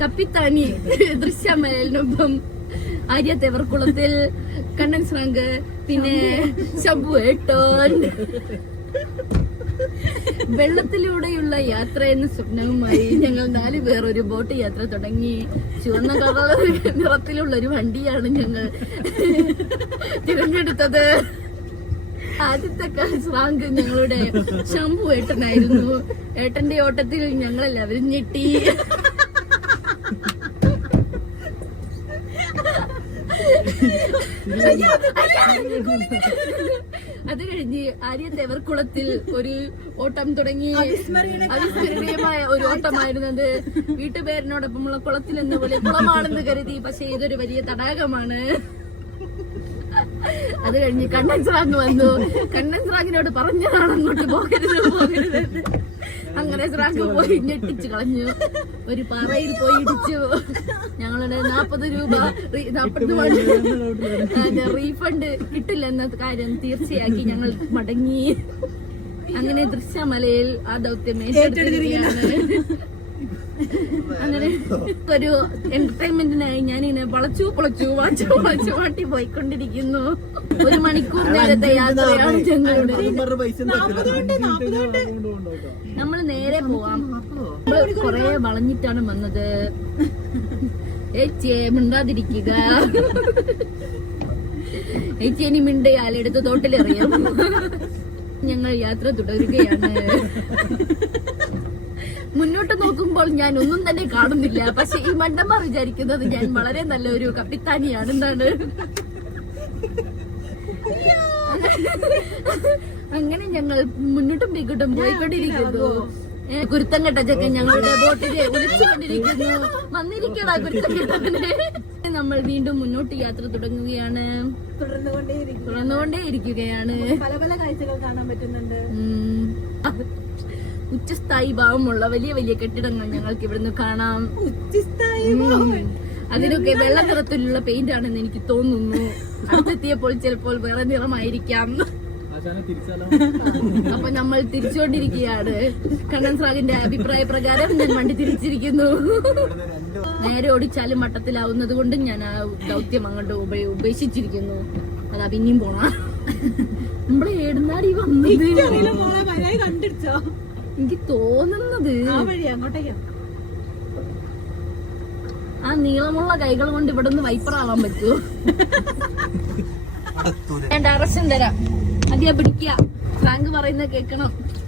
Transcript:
കപ്പിത്താനി ദൃശ്യമലയിലൊപ്പം ആര്യ തെവർക്കുളത്തിൽ കണ്ണൻ സ്രാങ്ക് പിന്നെ ശംഭു ഏട്ടൻ. വെള്ളത്തിലൂടെയുള്ള യാത്ര എന്ന സ്വപ്നവുമായി ഞങ്ങൾ 4 പേർ ഒരു ബോട്ട് യാത്ര തുടങ്ങി. ചുവന്ന കളർ നിറത്തിലുള്ള ഒരു വണ്ടിയാണ് ഞങ്ങൾ തിരഞ്ഞെടുത്തത്. ആദ്യത്തെ സ്രാങ്ക് ഞങ്ങളുടെ ശംഭു ഏട്ടനായിരുന്നു. ഏട്ടന്റെ ഓട്ടത്തിൽ ഞങ്ങളെല്ലാവരും ഞെട്ടി. അത് കഴിഞ്ഞ് ആര്യ തെവർക്കുളത്തിൽ ഒരു ഓട്ടം തുടങ്ങി. അവിസ്മരണീയമായ ഒരു ഓട്ടമായിരുന്നത്. വീട്ടുപേരിനോടൊപ്പമുള്ള കുളത്തിൽ എന്ന പോലെ കുളമാണെന്ന് കരുതി, പക്ഷെ ഇതൊരു വലിയ തടാകമാണ്. അത് കഴിഞ്ഞ് കണ്ണൻ സ്രാങ്ക് വന്നു. കണ്ണൻ സ്രാങ്കിനോട് പറഞ്ഞതാണ് അങ്ങോട്ട് പോകരുത്. അങ്ങനെ സ്രാങ്ക് പോയി ഞെട്ടിച്ചു കളഞ്ഞു. ഒരു പാറയിൽ പോയി ഇടിച്ചു. ഞങ്ങളുടെ 40 രൂപ റീഫണ്ട് കിട്ടില്ലെന്ന കാര്യം തീർച്ചയാക്കി ഞങ്ങൾ മടങ്ങി. അങ്ങനെ ദൃശ്യമലയിൽ ആ ദൗത്യം ഏറ്റെടുത്തിരിക്കുകയാണ്. അങ്ങനെ ഒരു എന്റർടൈൻമെന്റിനായി ഞാനിങ്ങനെ വളച്ചു മാട്ടി പോയിക്കൊണ്ടിരിക്കുന്നു. 1 മണിക്കൂർ നേരത്തെ യാത്രയാണ് ഞങ്ങളുടെ. നമ്മൾ നേരെ പോവാം. നമ്മള് കൊറേ വളഞ്ഞിട്ടാണ് വന്നത്. ഏച്ചിയെ മിണ്ടാതിരിക്കുക. ഏച്ചി ഇനി മിണ്ടയാലെടുത്ത് തോട്ടിലെറിയാം. ഞങ്ങൾ യാത്ര തുടരുകയാണ്. മുന്നോട്ട് നോക്കുമ്പോൾ ഞാൻ ഒന്നും തന്നെ കാണുന്നില്ല. പക്ഷെ ഈ മണ്ടന്മാർ വിചാരിക്കുന്നത് ഞാൻ വളരെ നല്ലൊരു കപ്പിത്താനിയാണെന്നാണ്. അങ്ങനെ ഞങ്ങൾ മുന്നോട്ടും പിന്നോട്ടും പോയിക്കൊണ്ടിരിക്കുന്നു. കുരുത്തം കെട്ട ചെക്കൻ ഞങ്ങളുടെ ബോട്ടിനെ വിളിച്ചുകൊണ്ടിരിക്കുന്നു. വന്നിരിക്കടാ കുരുത്തം കെട്ടവനെ. നമ്മൾ വീണ്ടും മുന്നോട്ട് യാത്ര തുടങ്ങുകയാണ്. തുടർന്നുകൊണ്ടേയിരിക്കുകയാണ്. പല പല കാഴ്ചകൾ കാണാൻ പറ്റുന്നുണ്ട്. ഉച്ചസ്ഥായി ഭാവമുള്ള വലിയ വലിയ കെട്ടിടങ്ങൾ ഞങ്ങൾക്ക് ഇവിടുന്ന് കാണാം. അതിനൊക്കെ വെള്ള നിറത്തിലുള്ള പെയിന്റ് ആണെന്ന് എനിക്ക് തോന്നുന്നു. അടുത്തെത്തിയപ്പോൾ ചിലപ്പോൾ വേറെ നിറമായിരിക്കാം. അപ്പൊ നമ്മൾ തിരിച്ചുകൊണ്ടിരിക്കുകയാണ്. കണ്ണൻ സ്രാങ്കിന്റെ അഭിപ്രായ പ്രകാരം ഞാൻ വണ്ടി തിരിച്ചിരിക്കുന്നു. നേരെ ഓടിച്ചാലും വട്ടത്തിലാവുന്നത് കൊണ്ട് ഞാൻ ആ ദൗത്യം അങ്ങോട്ട് ഉപേക്ഷിച്ചിരിക്കുന്നു. അതാ പിന്നെയും പോണ. നമ്മളെ ഏടുന്നാടി വന്നത് കണ്ടിടിച്ചോ? എനിക്ക് തോന്നുന്നത് ആ നീളമുള്ള കൈകൾ കൊണ്ട് ഇവിടെ നിന്ന് വൈപ്പറാവാൻ പറ്റുമോ? ഞാൻ ഡയറക്ഷൻ തരാം. അതെയാ പിടിക്കുക. ഫ്രാങ്ക് പറയുന്നത് കേൾക്കണം.